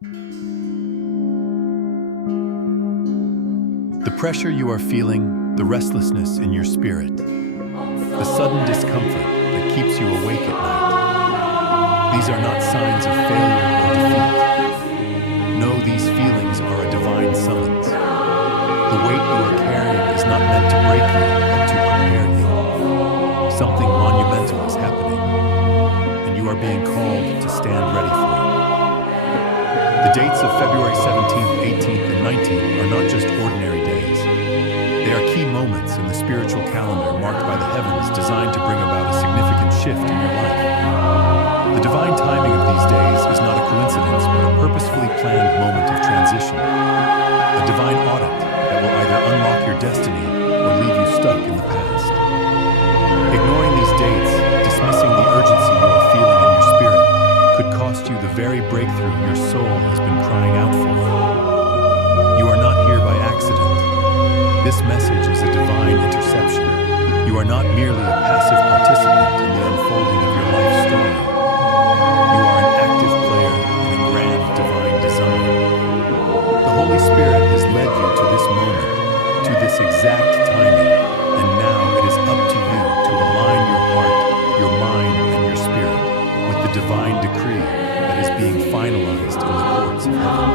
The pressure you are feeling, the restlessness in your spirit, the sudden discomfort that keeps you awake at night. These are not signs of failure or defeat. No, these feelings are a divine summons. The weight you are carrying is not meant to break you, but to prepare you. Something monumental is happening, and you are being called to stand ready for it. The dates of February 17th, 18th, and 19th are not just ordinary days. They are key moments in the spiritual calendar marked by the heavens designed to bring about a significant shift in your life. The divine timing of these days is not a coincidence, but a purposefully planned moment of transition. A divine audit that will either unlock your destiny or leave you stuck in the past. Ignoring these dates, dismissing the urgency you are feeling in your spirit, could cost you the very breakthrough your soul has been crying out for. You are not here by accident. This message is a divine interception. You are not merely a passive participant in the unfolding of your life story. You are an active player in a grand divine design. The Holy Spirit has led you to this moment, to this exact timing, and now it is up to you to align your heart, your mind, and your spirit with the divine decree that is being finalized in the courts of heaven.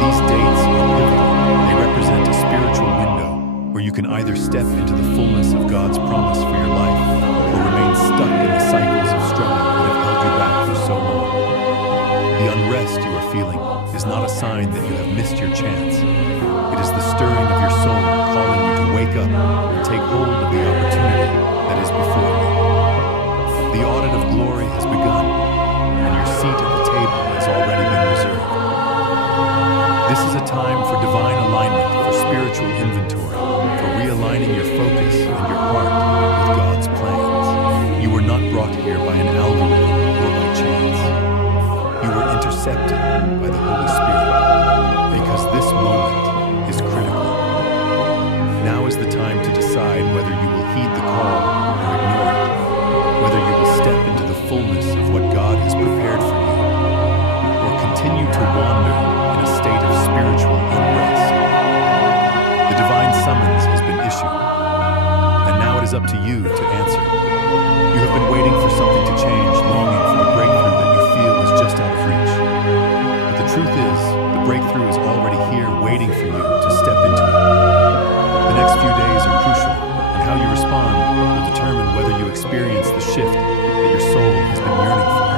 These dates are pivotal. They represent a spiritual window where you can either step into the fullness of God's promise for your life or remain stuck in the cycles of struggle that have held you back for so long. The unrest you are feeling is not a sign that you have missed your chance. It is the stirring of your soul calling you to wake up and take hold of the opportunity that is before you. The audit of glory has begun, and your seat at the table has already been reserved. This is a time for divine alignment, for spiritual inventory, for realigning your focus and your heart with God's plans. You were not brought here by an algorithm or by chance. You were intercepted by the Holy Spirit, because this moment is critical. Now is the time to decide whether you will heed the call or ignore it, whether you will step into the fullness of what God has prepared for you, or continue to wander in a state of spiritual unrest. The divine summons has been issued, and now it is up to you to answer. You have been waiting for something to change, longing for the breakthrough that you feel is just out of reach. But the truth is, the breakthrough is already here, waiting for you to step into it. The next few days are crucial, and how you respond will determine whether you experience the shift that your soul has been yearning for.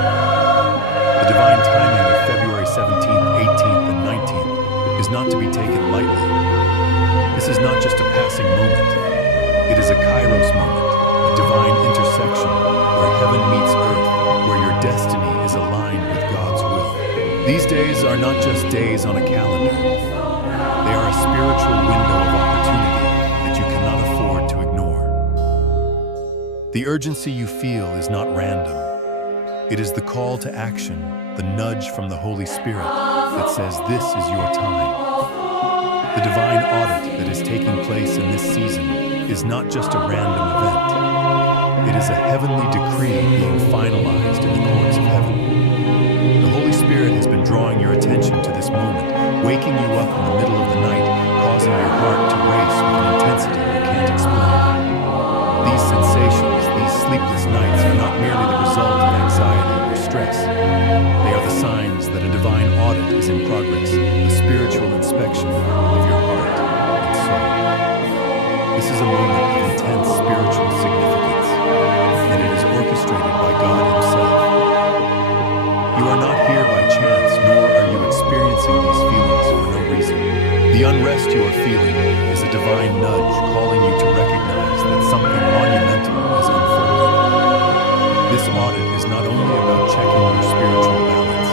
The divine timing of February 17th, 18th, and 19th is not to be taken lightly. This is not just a passing moment. It is a kairos moment, a divine intersection where heaven meets earth, where your destiny is aligned with God's will. These days are not just days on a calendar. They are a spiritual window of opportunity that you cannot afford to ignore. The urgency you feel is not random. It is the call to action, the nudge from the Holy Spirit that says this is your time. The divine audit that is taking place in this season is not just a random event. It is a heavenly decree being finalized in the courts of heaven. The Holy Spirit has been drawing your attention to this moment, waking you up in the middle of the night, causing your heart to race with an intensity you can't explain. These sensations, these sleepless nights are not merely the result of anxiety or stress. They are the signs that a divine audit is in progress, a spiritual inspection of your heart and soul. This is a moment of intense spiritual significance, and it is orchestrated by God Himself. You are not here by chance, nor are you experiencing these feelings for no reason. The unrest you are feeling is a divine nudge calling you to recognize that something monumental is unfolding. This audit is not only about checking your spiritual balance,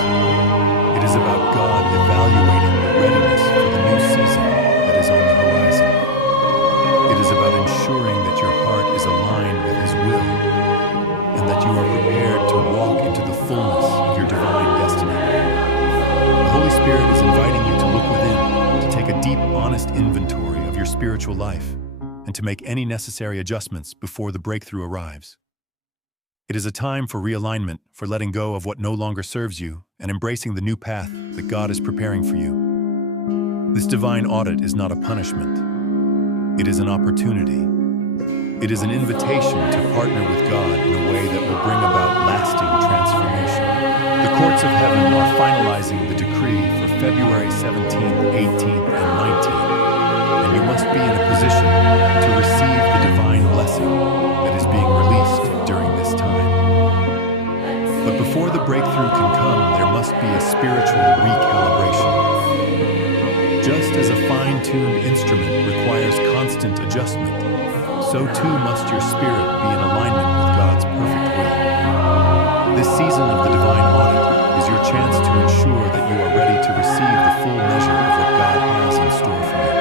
it is about God evaluating your readiness for the new season that is on the horizon. It is about ensuring that your heart is aligned with His will and that you are prepared to walk into the fullness of your divine destiny. The Holy Spirit is inviting you to look within, to take a deep, honest inventory of your spiritual life, and to make any necessary adjustments before the breakthrough arrives. It is a time for realignment, for letting go of what no longer serves you and embracing the new path that God is preparing for you. This divine audit is not a punishment. It is an opportunity. It is an invitation to partner with God in a way that will bring about lasting transformation. The courts of heaven are finalizing the decree for February 17th, 18th, and 19th, and you must be in a position to receive the divine blessing that is being released during this time. But before the breakthrough can come, there must be a spiritual recalibration. Just as a fine-tuned instrument requires constant adjustment, so too must your spirit be in alignment with God's perfect will. This season of the divine audit is your chance to ensure that you are ready to receive the full measure of what God has in store for you.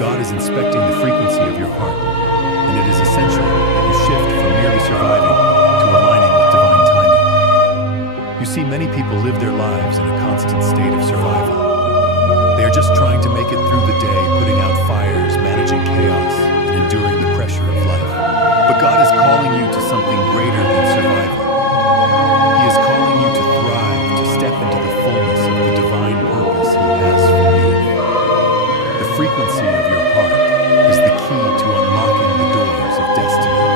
God is inspecting the frequency of your heart, and it is essential that you shift from merely surviving to aligning with divine timing. You see, many people live their lives in a constant state of survival. They are just trying to make it through the day, putting out fires, managing chaos, and enduring the pressure of life. But God is calling you to something greater than survival. He is calling you to thrive, to step into the fullness of the divine purpose He has for you. The frequency of your heart is the key to unlocking the doors of destiny.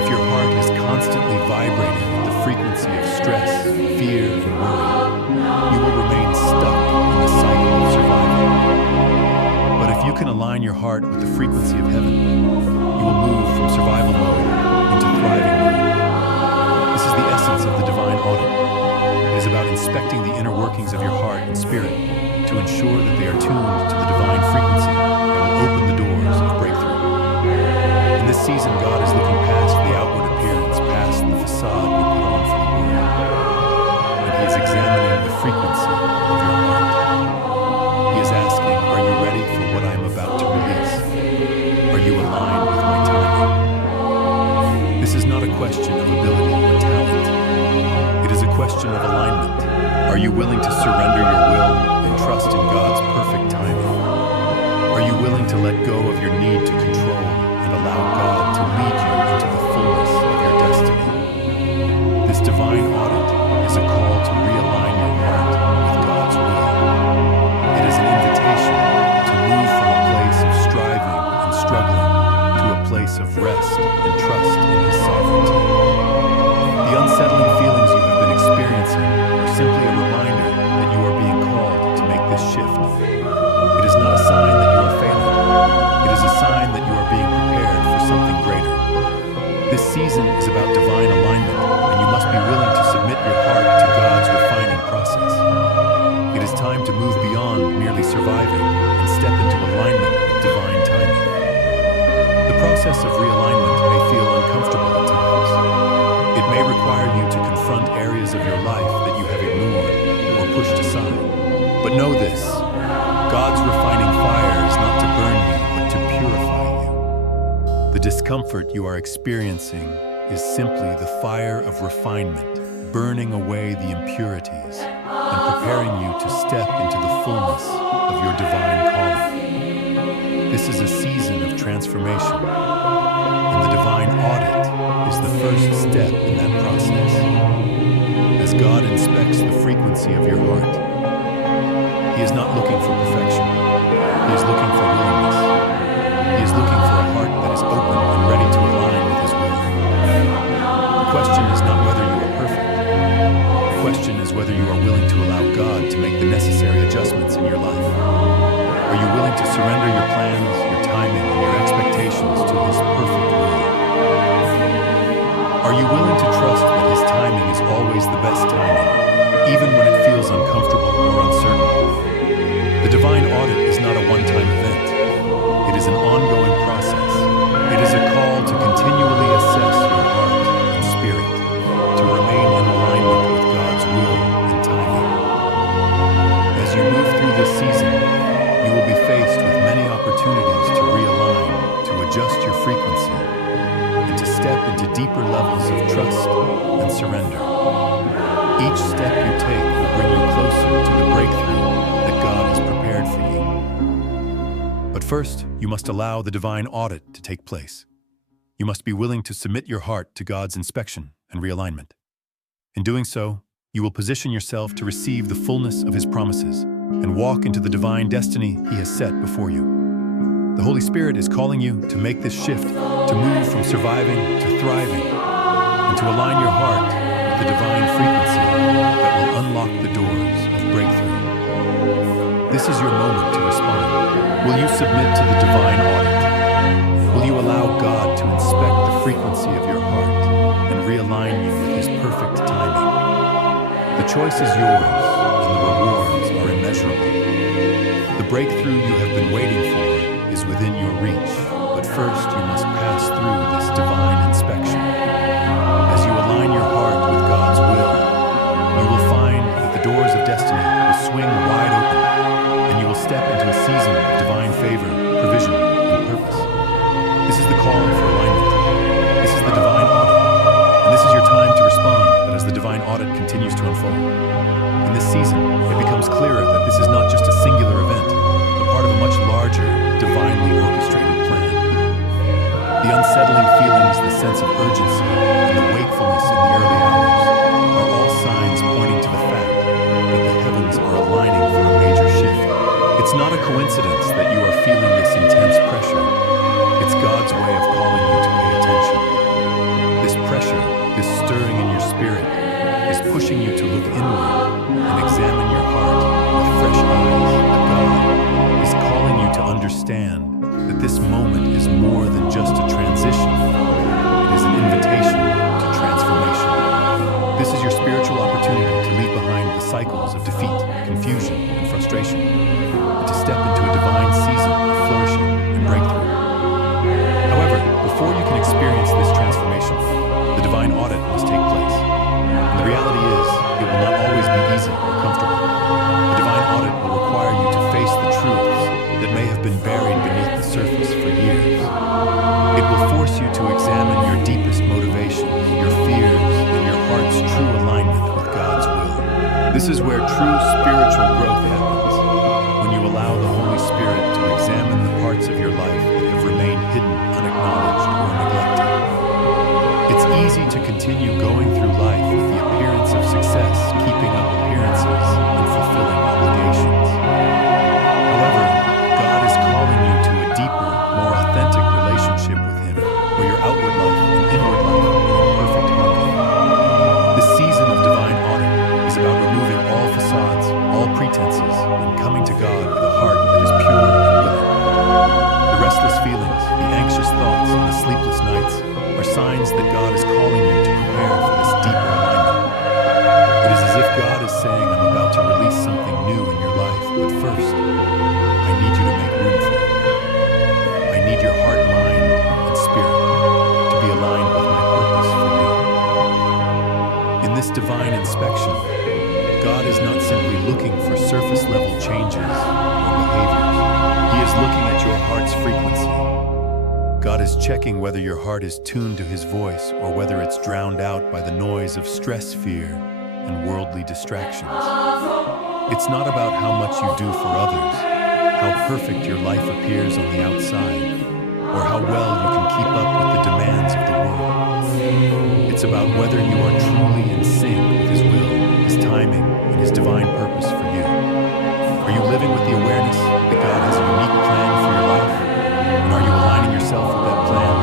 If your heart is constantly vibrating with the frequency of stress, fear, and worry, you will remain stuck in the cycle of survival. But if you can align your heart with the frequency of heaven, you will move from survival mode into thriving mode. This is the essence of the divine audit. It is about inspecting the inner workings of your heart and spirit to ensure that they are tuned to the divine frequency that will open the doors of breakthrough. In this season, God is looking past the outward appearance, past the facade you put on for the world, and He is examining the frequency of your heart. He is asking, are you ready for what I am about to release? Are you aligned with my timing? This is not a question of ability or talent. It is a question of alignment. Are you willing to surrender your will and trust in God's perfect timing? Are you willing to let go of your need to control and allow God to lead you into the fullness of your destiny? This divine audit is a call to realign your heart with God's will. It is an invitation to move from a place of striving and struggling to a place of rest and trust in His sovereignty. The unsettling feelings you have been experiencing are simply a reminder that you are being called to make this shift. It is not a sign that you are failing. It is a sign that you are being prepared for something greater. This season is about divine alignment, and you must be willing to submit your heart to God's refining process. It is time to move beyond merely surviving and step into alignment with divine timing. The process of realignment may feel uncomfortable at times. It may require you to confront areas of your life that you have ignored or pushed aside. But know this, God's refining fire is not to burn you, but to purify you. The discomfort you are experiencing is simply the fire of refinement, burning away the impurities and preparing you to step into the fullness of your divine calling. This is a season of transformation, and the divine audit is the first step in that process. As God inspects the frequency of your heart, He is not looking for perfection. He is looking for willingness. He is looking for a heart that is open and ready to align with His will. The question is not whether you are perfect. The question is whether you are willing to allow God to make the necessary adjustments in your life. Are you willing to surrender your plans, your timing, and your expectations to His perfect will? Are you willing to trust that His timing is always the best timing, even when it feels uncomfortable or uncertain? The divine audit is not a one-time event. It is an ongoing process. It is a call to continually assess your heart and spirit, to remain in alignment with God's will and timing. As you move through this season, you will be faced with many opportunities to realign, to adjust your frequency, and to step into deeper levels of trust and surrender. Each step you take will bring you closer to the breakthrough that God has prepared for you. But first, you must allow the divine audit to take place. You must be willing to submit your heart to God's inspection and realignment. In doing so, you will position yourself to receive the fullness of His promises and walk into the divine destiny He has set before you. The Holy Spirit is calling you to make this shift, to move from surviving to thriving, and to align your heart with the divine frequency that will unlock the doors of breakthrough. This is your moment to respond. Will you submit to the divine audit? Will you allow God to inspect the frequency of your heart and realign you with His perfect timing? The choice is yours, and the rewards are immeasurable. The breakthrough you have been waiting for is within your reach, but first you must pass through this divine inspection. As you align your heart with God's will, you will find that the doors of destiny will swing wide open, and you will step into a season of divine favor, provision, and purpose. This is the call for alignment. This is the divine audit, and this is your time to respond as the divine audit continues to unfold. In this season, it becomes clearer that this is not just a singular event, but part of a much larger, divinely orchestrated plan. The unsettling feelings, the sense of urgency, and the wakefulness in the early hours are all signs pointing to the fact that the heavens are aligning for a major shift. It's not a coincidence that you are feeling this intense pressure. It's God's way of calling you to pay attention. This pressure, this stirring in your spirit, is pushing you to look inward and examine your heart with fresh eyes. God is calling you to understand that this moment is more than just a transition. It is an invitation to transformation. This is your spiritual opportunity to leave behind the cycles of defeat, confusion, and frustration, and to step into a divine season of flourishing and breakthrough. However, before you can experience this transformation, the divine audit must take place. And the reality is, it will not always be easy or comfortable. The divine audit will require you to face the truths that may have been buried beneath the surface for years. It will force you to examine your deepest motivations, your fears, and your heart's true alignment with God's will. This is where true spiritual growth happens, when you allow the Holy Spirit to examine the parts of your life that have remained hidden, unacknowledged, or neglected. It's easy to continue going through life with the appearance of success, keeping up appearances, and fulfilling obligations. However, God is calling you to a deeper, more authentic relationship with Him, where your outward life and inward life are in perfect harmony. This season of divine audit is about removing all facades, all pretenses, and coming to God with a heart that is pure and willing. The restless feelings, the anxious thoughts, and the sleepless nights are signs that God is calling you to prepare for this deeper alignment. It is as if God is saying, I'm about to release something new in your life, but first, I need you to make room for it. I need your heart, mind, and spirit to be aligned with my purpose for you. In this divine inspection, God is not simply looking for surface-level changes or behaviors. He is looking at your heart's frequency. God is checking whether your heart is tuned to His voice or whether it's drowned out by the noise of stress, fear, and worldly distractions. It's not about how much you do for others, how perfect your life appears on the outside, or how well you can keep up with the demands of the world. It's about whether you are truly in sync with His will, His timing, and His divine purpose for you. Are you living with the awareness that God has a unique plan for your life? And are you aligning yourself with that plan?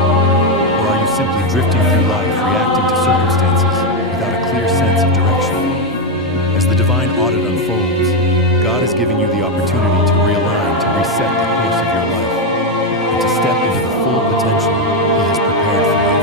Or are you simply drifting through life, reacting to circumstances without a clear sense of direction? As the divine audit unfolds, God is giving you the opportunity to realign, to reset the course of your life, and to step into the full potential He has prepared for you.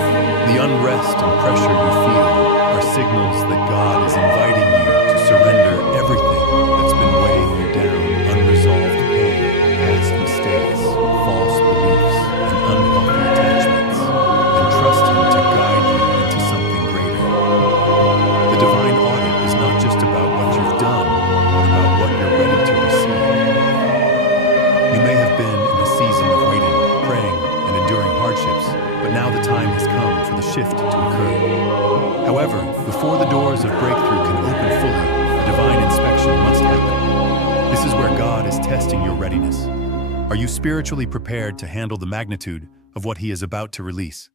The unrest and pressure you feel are signals that God is inviting you to surrender everything that's been weighing you down: unresolved pain, past mistakes, false beliefs, and unhealthy attachments, and trust Him to guide you into something greater. The divine audit is not just about what you've done, but about what you're ready to receive. You may have been in a season of waiting, praying, and enduring hardships, but now the time has come for the shift to occur. However, before the doors of breakthrough can open fully, a divine inspection must happen. This is where God is testing your readiness. Are you spiritually prepared to handle the magnitude of what He is about to release?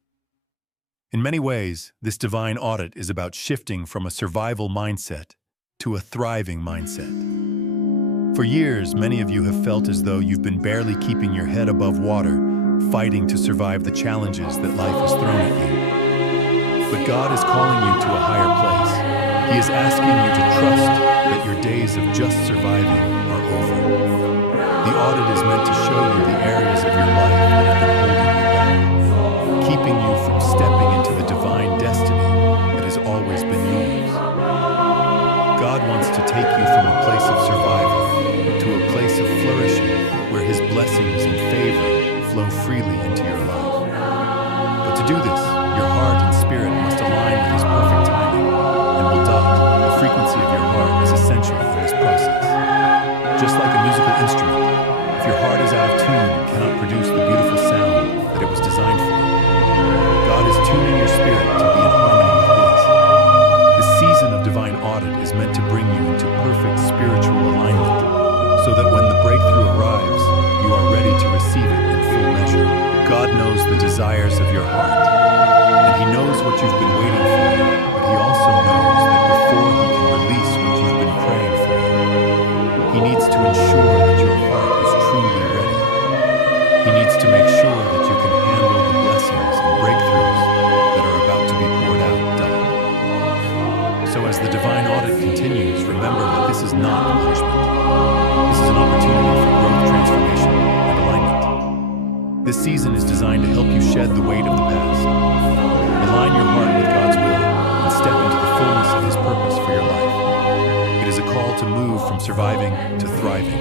In many ways, this divine audit is about shifting from a survival mindset to a thriving mindset. For years, many of you have felt as though you've been barely keeping your head above water, fighting to survive the challenges that life has thrown at you. But God is calling you to a higher place. He is asking you to trust that your days of just surviving are over. The audit is meant to show you the areas of your life that have been holding you back, keeping you from stepping into the divine destiny that has always been yours. God wants to take you from a place of survival to a place of flourishing, where His blessings and favor flow freely into your life. But to do this, your heart and spirit must align with His perfect timing, and will dot the frequency of your heart is essential in this process. Just like a musical instrument, if your heart is out of tune, it cannot produce the beautiful sound that it was designed for. God is tuning your spirit to be in harmony with His. This season of divine audit is meant to bring you into perfect spiritual alignment, so that when the breakthrough arrives, you are ready to receive it in full measure. God knows the desires of your heart, and He knows what you've been waiting for, but He also knows that before He can release what you've been praying for, He needs to ensure that your heart is truly ready. He needs to make sure that you can handle the blessings and breakthroughs that are about to be poured out. So as the divine audit continues, remember that this is not a punishment. This is an opportunity for growth, transformation, and alignment. This season is designed to help you shed the weight of the past. Align your heart with God's will and step into the fullness of His purpose for your life. It is a call to move from surviving to thriving.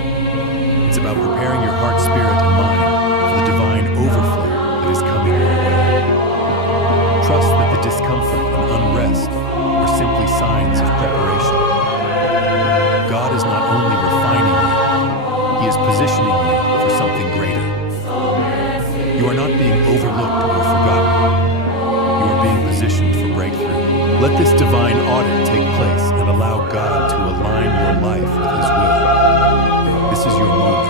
It's about preparing your heart, spirit, and mind for the divine overflow that is coming your way. Trust that the discomfort and unrest are simply signs of preparation. God is not only refining you, He is positioning you for something greater. You are not being overlooked or forgotten. You are being positioned for breakthrough. Let this divine audit take place and allow God to align your life with His will. This is your moment.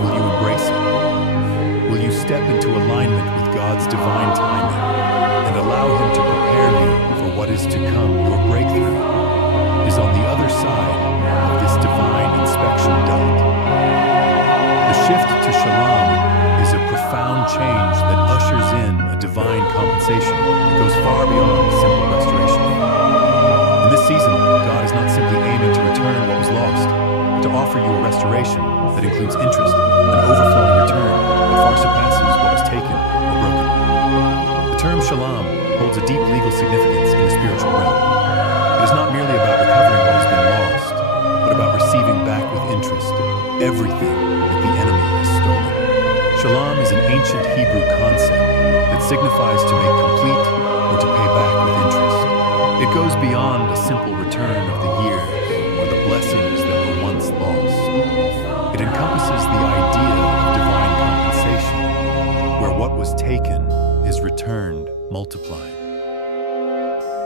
Will you embrace it? Will you step into alignment with God's divine timing and allow Him to prepare you for what is to come? Your breakthrough is on the other side of this divine inspection dot. The shift to Shalom is a profound change that ushers in a divine compensation that goes far beyond simple restoration. In this season, God is not simply aiming to return what was lost, but to offer you a restoration that includes interest, an overflowing return that far surpasses what was taken or broken. The term Shalom holds a deep legal significance in the spiritual realm. It is not merely about recovering what has been lost, but about receiving back with interest everything that the enemy has stolen. Shalom is an ancient Hebrew concept that signifies to make complete or to pay back with interest. It goes beyond a simple return of the years or the blessings that were once lost. It encompasses the idea of divine compensation, where what was taken is returned multiplied.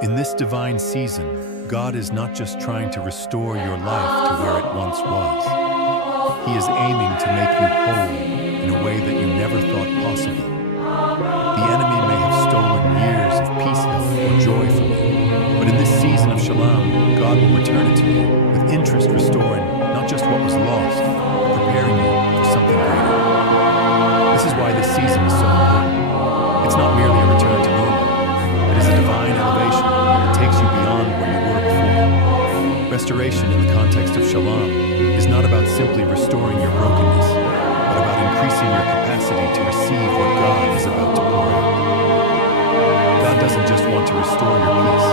In this divine season, God is not just trying to restore your life to where it once was. He is aiming to make you whole in a way that you never thought possible. The enemy may have stolen years of peace, health, or joy from you, but in this season of Shalom, God will return it to you with interest, restoring not just what was lost, but preparing you for something greater. This is why this season is so important. It's not merely a return to normal. It is a divine elevation that takes you beyond where you were before. Restoration in the context of Shalom is not about simply restoring your brokenness, but about increasing your capacity to receive what God is about to pour out. God doesn't just want to restore your peace.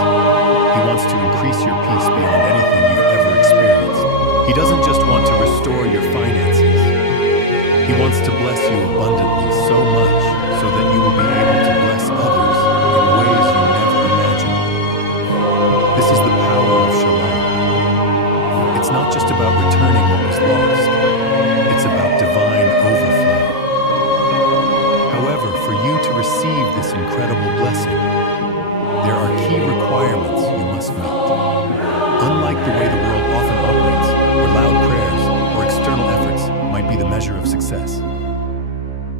He wants to increase your peace beyond anything you've ever experienced. He doesn't just want to restore your finances. He wants to bless you abundantly so much so that you will be able to bless others in ways you never imagined. This is the power of Shalom. It's not just about returning what was lost. It's about divine overflow. However, for you to receive this incredible blessing, there are key requirements you must meet. Unlike the way the world often operates, where loud prayers or external efforts might be the measure of success,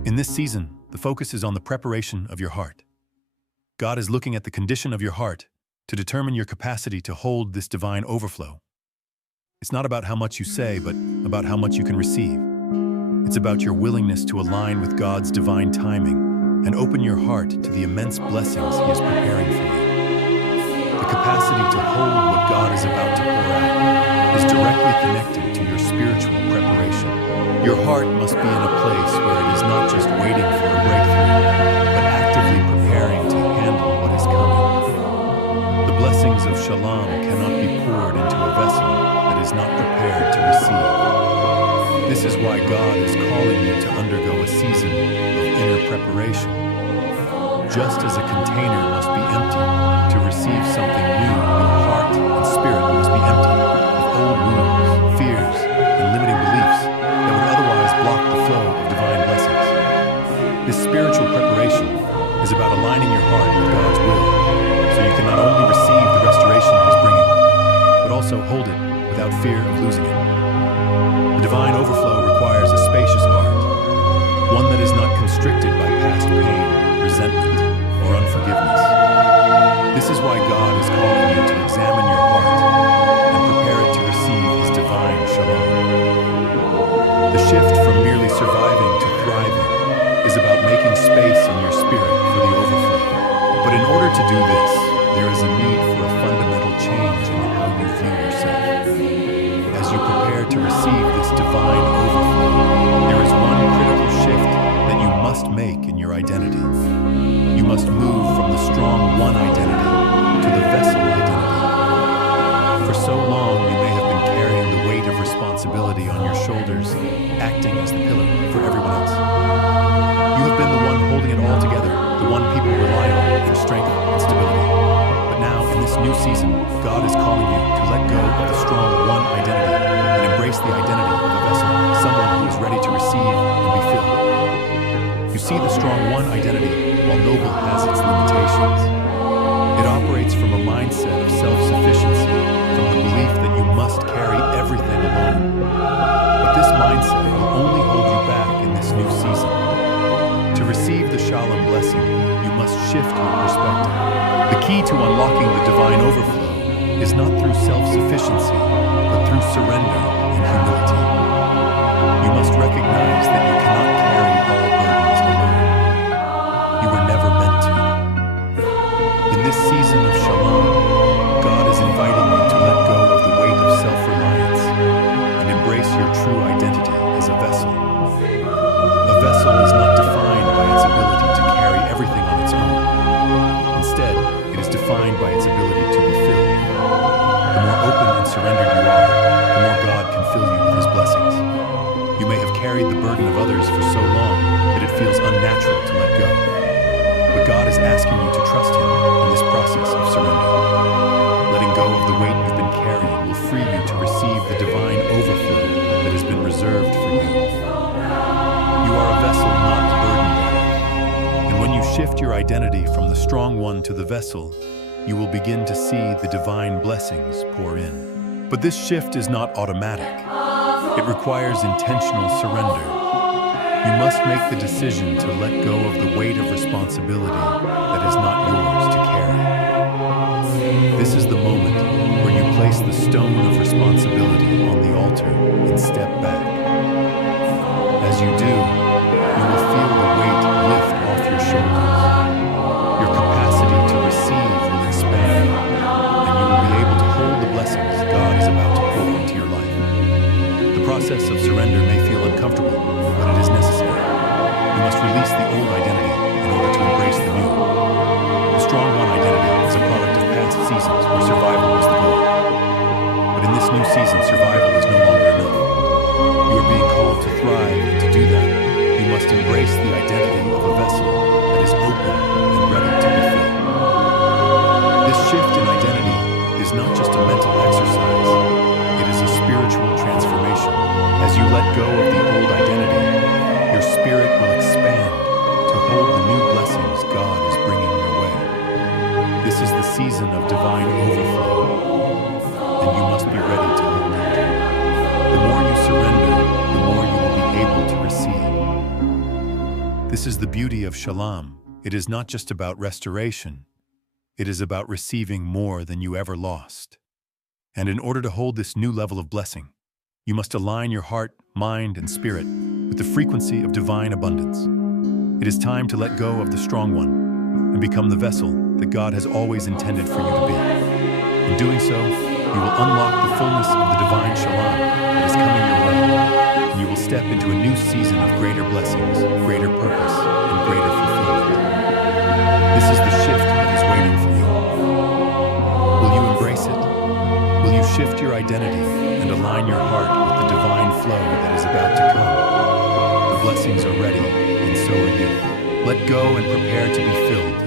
in this season, the focus is on the preparation of your heart. God is looking at the condition of your heart to determine your capacity to hold this divine overflow. It's not about how much you say, but about how much you can receive. It's about your willingness to align with God's divine timing and open your heart to the immense blessings He is preparing for you. The capacity to hold what God is about to pour out is directly connected to your spiritual preparation. Your heart must be in a place where it is not just waiting for a breakthrough, but actively preparing to handle what is coming. The blessings of Shalom cannot be poured into a vessel that is not prepared to receive. This is why God is calling you to undergo a season of inner preparation. Just as a container must be emptied to receive something new, your heart and spirit must be emptied of old wounds, fears, and limiting beliefs that would otherwise block the flow of divine blessings. This spiritual preparation is about aligning your heart with God's will, so you can not only receive the restoration He's bringing, but also hold it without fear of losing it. The divine overflow requires a spacious heart, one that is not constricted by past pain, resentment, or unforgiveness. This is why God is calling you to examine your heart and prepare it to receive His divine shalom. The shift from merely surviving to thriving is about making space in your spirit for the overflow. But in order to do this, there is a need for a fundamental change in how you view yourself. As you prepare to receive this divine overflow, there is one critical shift that you must make in your identity. You must move from the strong one identity to the vessel identity. For so long, you may have been carrying the weight of responsibility on your shoulders, acting as the pillar for everyone else. You have been the one holding it all together, the one people rely on for strength and stability. But now, in this new season, God is calling you to let go of the strong one identity and embrace the identity of a vessel, someone who is ready to receive and be filled. You see, the strong one identity, while noble, has its limitations. It operates from a mindset of self-sufficiency, from the belief that you must carry everything alone. But this mindset will only hold you back in this new season. To receive the Shalom blessing, you must shift your perspective. The key to unlocking the divine overflow is not through self-sufficiency, but through surrender and humility. You must recognize that you cannot carry all burdens alone. You were never meant to. In this season of Shalom, God is inviting you to let go of the weight of self-reliance and embrace your true identity as a vessel. A vessel is not defined by its ability to carry everything on its own. Instead, it is defined by its ability to be filled. The more open and surrendered you are, the more God can fill you with His blessings. You may have carried the burden of others for so long that it feels unnatural to let go. But God is asking you to trust Him in this process of surrender. Letting go of the weight you've been carrying will free you to receive the divine overflow that has been reserved for you. You are a vessel, not a burden bearer. And when you shift your identity from the strong one to the vessel, you will begin to see the divine blessings pour in. But this shift is not automatic. It requires intentional surrender. You must make the decision to let go of the weight of responsibility that is not yours to carry. This is the moment where you place the stone of responsibility on the altar and step back. As you do, you will feel the weight lift off your shoulders. Your capacity to receive will expand, and you will be able to hold the blessings God is about to pour into your life. The process of surrender may feel uncomfortable, but it is necessary. You must release the old identity in order to embrace the new. The strong one identity is a product of past seasons where survival was the goal. But in this new season, survival is no longer enough. You are being called to thrive, and to do that, you must embrace the identity of a vessel that is open and ready to be filled. This shift in identity is not just a mental exercise, it is a spiritual transformation. As you let go of the old identity, your spirit will expand to hold the new blessings God is bringing your way. This is the season of divine overflow, and you must be ready to hold it. The more you surrender, the more you will be able to receive. This is the beauty of Shalom. It is not just about restoration, it is about receiving more than you ever lost. And in order to hold this new level of blessing, you must align your heart, mind, and spirit with the frequency of divine abundance. It is time to let go of the strong one and become the vessel that God has always intended for you to be. In doing so, you will unlock the fullness of the divine shalom that is coming your way, and you will step into a new season of greater blessings, greater purpose, and greater fulfillment. This is the shift that is waiting for you. Will you embrace it? Will you shift your identity and align your heart with the divine flow that is about to come? The blessings are ready, and so are you. Let go and prepare to be filled.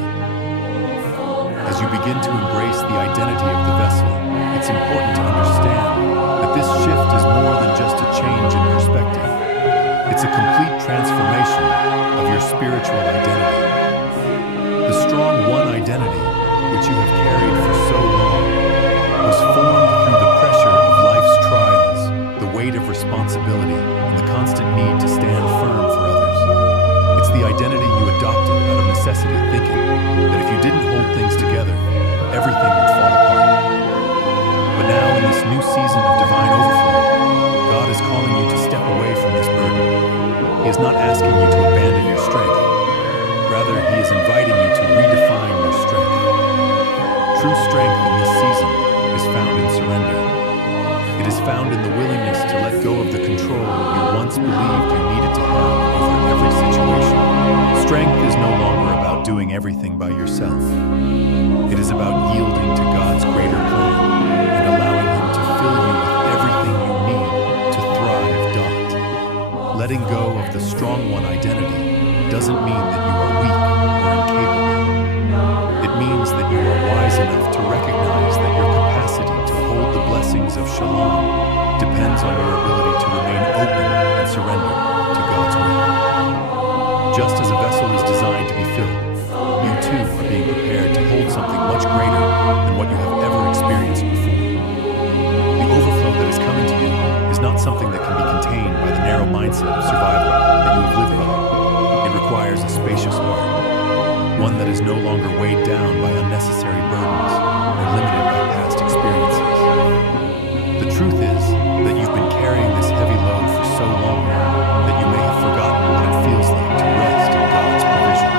As you begin to embrace the identity of the vessel, it's important to understand that this shift is more than just a change in perspective. It's a complete transformation of your spiritual identity. The strong one identity, which you have carried for so long, was formed through the pressure of life's trials, the weight of responsibility, and the constant need to stand firm for others. It's the identity you adopted out of necessity, thinking that if you didn't hold things together, everything would fall apart. But now, in this new season of divine overflow, God is calling you to step away from this burden. He is not asking you to abandon your strength. Rather, He is inviting you to redefine your strength. True strength in this season is found in surrender. It is found in the willingness to let go of the control you once believed you needed to have over every situation. Strength is no longer about doing everything by yourself. It is about yielding to God's greater plan and allowing Him to fill you with everything you need to thrive. Letting go of the strong one identity doesn't mean that you are weak or incapable. It means that you are wise enough to recognize that your capacity to hold the blessings of shalom depends on your ability to remain open and surrender to God's will. Just as a vessel is designed to be filled, you too are being prepared to hold something much greater than what you have ever experienced before. The overflow that is coming to you is not something that can be contained by the narrow mindset of survival that you have lived by. It requires a spacious heart, one that is no longer weighed down by unnecessary burdens or limited by past experiences. The truth is that you've been carrying this heavy load for so long that you may have forgotten what it feels like to rest in God's provision.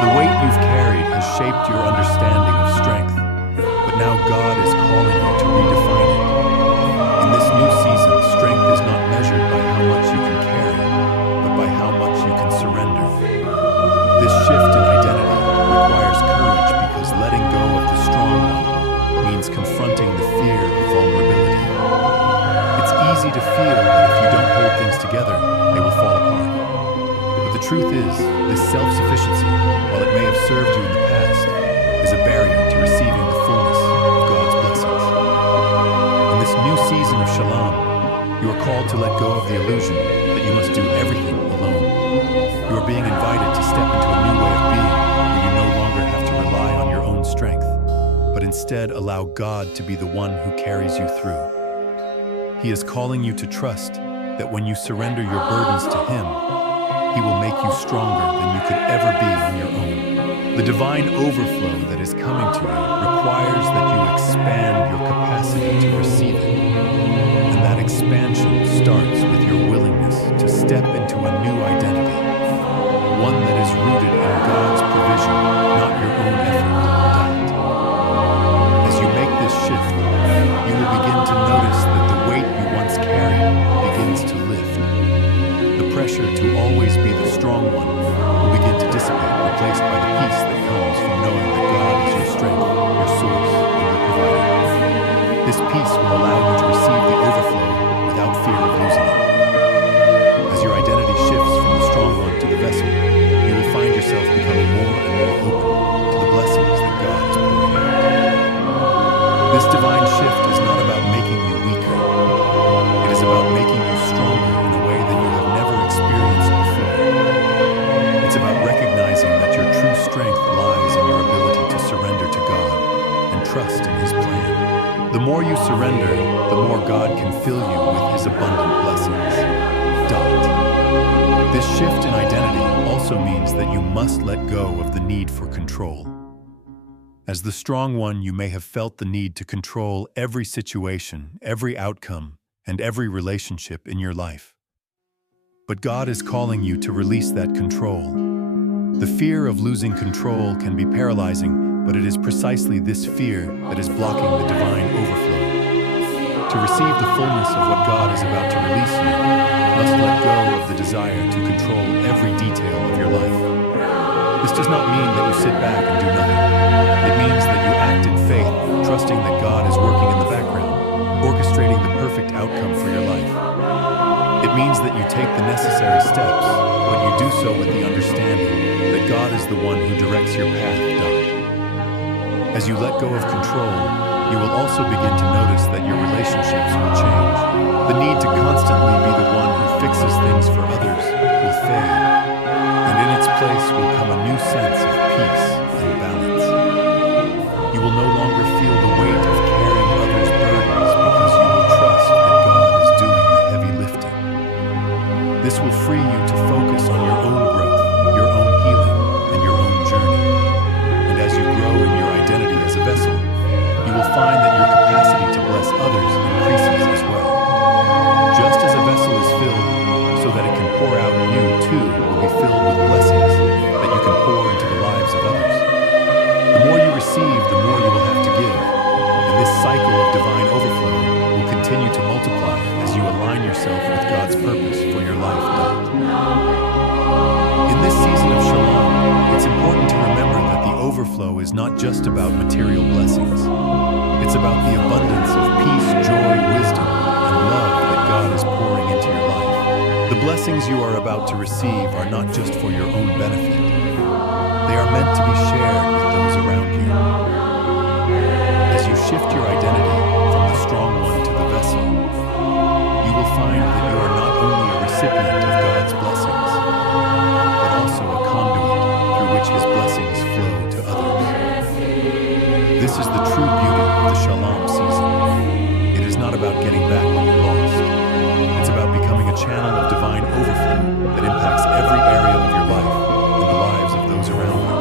The weight you've carried has shaped your understanding of strength, but now God is calling you to redefine it. In this new season, strength is not measured by how much you can carry, but by how much you can surrender. This shift in identity requires courage because letting go of the strong one means confronting the fear of vulnerability. It's easy to feel that if you don't hold things together, they will fall apart. But the truth is, this self-sufficiency, while it may have served you in the past, is a barrier to receiving the fullness of God's blessings. In this new season of shalom, you are called to let go of the illusion that you must do everything alone. You are being invited to step into a new way of being where you no longer have to rely on your own strength, but instead allow God to be the one who carries you through. He is calling you to trust that when you surrender your burdens to Him, He will make you stronger than you could ever be on your own. The divine overflow that is coming to you requires that you expand your capacity to receive it. And that expansion starts with your willingness to step into a new identity, one that is rooted in God's provision, not your own effort. As you make this shift, you will begin to notice that the weight you once carried begins to lift. The pressure to always be the strong one will begin to dissipate, replaced by the peace that comes from knowing that God is your strength, your source, and your provider. This peace will allow you to receive the overflow without fear of losing it. As your identity shifts from the strong one to the vessel, you will find yourself becoming more and more open to the blessings that God is pouring out. This divine shift is not about making you weaker. It is about making you stronger in a way that you have never experienced before. It's about recognizing that your true strength lies in your ability to surrender to God and trust in His plan. The more you surrender, the more God can fill you with His abundant blessings. This shift in identity also also means that you must let go of the need for control. As the strong one, you may have felt the need to control every situation, every outcome, and every relationship in your life. But God is calling you to release that control. The fear of losing control can be paralyzing, but it is precisely this fear that is blocking the divine overflow. To receive the fullness of what God is about to release you, you must let go of the desire to control every detail of your life. This does not mean that you sit back and do nothing. It means that you act in faith, trusting that God is working in the background, orchestrating the perfect outcome for your life. It means that you take the necessary steps, but you do so with the understanding that God is the one who directs your path. As you let go of control, you will also begin to notice that your relationships will change. The need to constantly be the one who fixes things for others will fade, and in its place will come a new sense of peace and balance. You will no longer feel the weight of carrying others' burdens because you will trust that God is doing the heavy lifting. This will free you to focus on your own growth, your own healing, and your own journey. And as you grow in your identity as a vessel, you will find that your capacity to bless others increases as well. Just as a vessel is filled so that it can pour out, you too will be filled with blessings that you can pour into the lives of others. The more you receive, the more you will have to give, and this cycle of divine overflow will continue to multiply as you align yourself with God's purpose for your life. In this season of Shalom, it's important to remember that the overflow is not just about material blessings. It's about the abundance of peace, joy, wisdom, and love that God is pouring into your life. The blessings you are about to receive are not just for your own benefit. They are meant to be shared with those around you. As you shift your identity from the strong one to the vessel, you will find that you are not only a recipient of God's blessings, but also a conduit through which His blessings flow to others. This is the true beauty of the Shalom season. It is not about getting back what you lost. It's about becoming a channel of divine overflow that impacts every area of your life and the lives of those around you.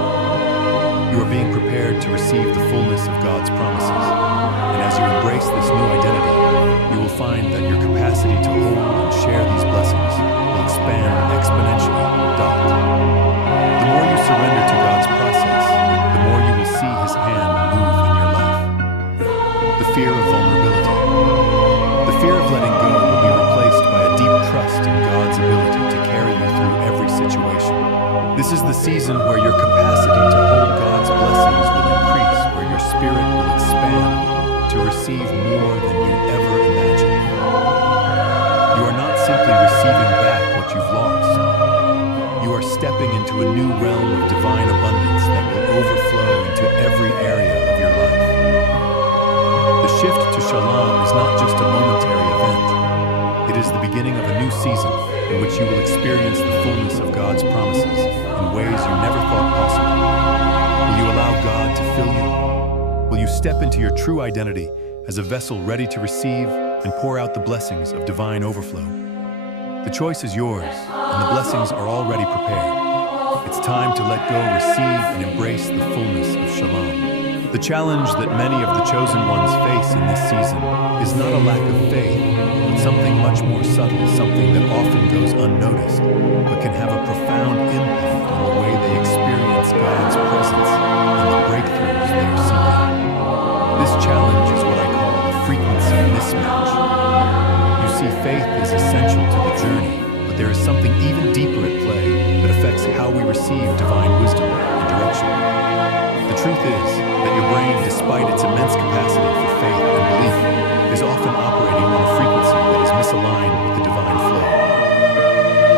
You are being prepared to receive the fullness of God's promises, and as you embrace this new identity, you will find that your capacity to hold and share these blessings will expand exponentially. The more you surrender to God's process, the more you will see His hand move in your life. The fear of vulnerability. The fear of letting go will be replaced by a deep trust in God's ability to carry you through every situation. This is the season where your capacity to hold God's blessings will increase, where your spirit will expand to receive more than you ever imagined. You are not simply receiving back what you've lost. You are stepping into a new realm of divine abundance that will overflow into every area of your life. The shift to Shalom is not just a momentary event. It is the beginning of a new season in which you will experience the fullness of God's promises in ways you never thought possible. Will you allow God to fill you? Will you step into your true identity as a vessel ready to receive and pour out the blessings of divine overflow? The choice is yours, and the blessings are already prepared. It's time to let go, receive, and embrace the fullness of Shalom. The challenge that many of the chosen ones face in this season is not a lack of faith, but something much more subtle, something that often goes unnoticed, but can have a profound impact on the way they experience God's presence and the breakthroughs they are seeking. This challenge is what I call a frequency mismatch. You see, faith is essential to the journey, but there is something even deeper at play that affects how we receive divine wisdom and direction. The truth is that your brain, despite its immense capacity for faith and belief, is often operating on a frequency that is misaligned with the divine flow.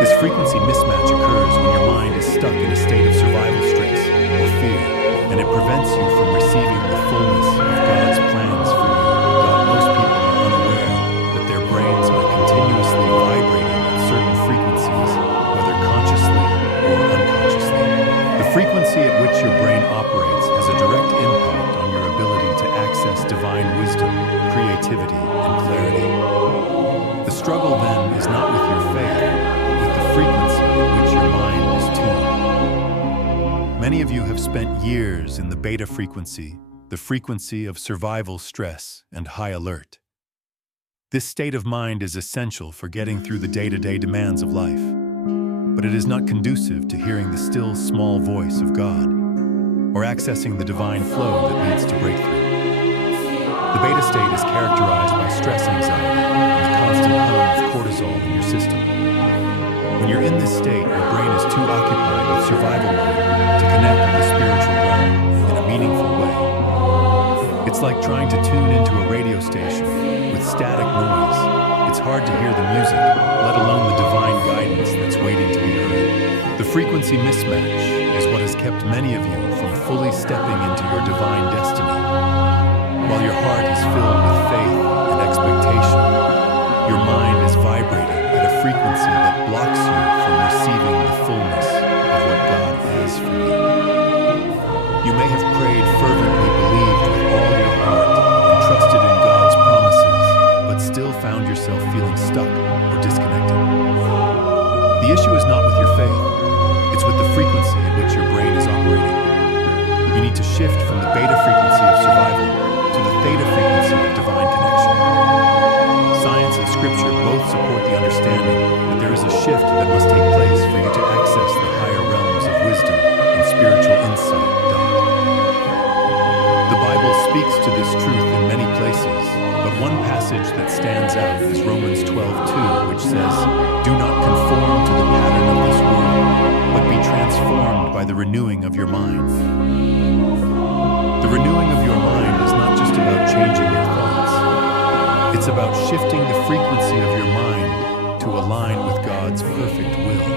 This frequency mismatch occurs when your mind is stuck in a state of survival stress or fear, and it prevents you from receiving the fullness of God's plans for you. Most people are unaware that their brains are continuously vibrating at certain frequencies, whether consciously or unconsciously. The frequency at which your brain operates has a direct impact on your ability to access divine wisdom, creativity, and clarity. struggle then is not with your faith, but with the frequency at which your mind is tuned. Many of you have spent years in the beta frequency, the frequency of survival stress and high alert. This state of mind is essential for getting through the day-to-day demands of life, but it is not conducive to hearing the still, small voice of God or accessing the divine flow that leads to breakthrough. The beta state is characterized by stress anxiety and the constant hum of cortisol in your system. When you're in this state, your brain is too occupied with survival mode to connect with the spiritual realm in a meaningful way. It's like trying to tune into a radio station with static noise. It's hard to hear the music, let alone the divine guidance that's waiting to be heard. The frequency mismatch is what has kept many of you from fully stepping into your divine destiny. While your heart is filled with faith and expectation, your mind is vibrating at a frequency that blocks you from receiving the fullness of what God has for you. You may have prayed fervently, believed with all your heart, and trusted in God's promises, but still found yourself feeling stuck or disconnected. The issue is not with your faith, it's with the frequency at which your brain is operating. You need to shift from the beta frequency of survival to the theta frequency of divine connection. Science and scripture both support the understanding that there is a shift that must take place for you to access the higher realms of wisdom and spiritual insight. The Bible speaks to this truth in many places, but one passage that stands out is Romans 12:2, which says, "Do not conform to the pattern of this world, but be transformed by the renewing of your mind." The renewing of your mind is not just about changing your thoughts. It's about shifting the frequency of your mind to align with God's perfect will.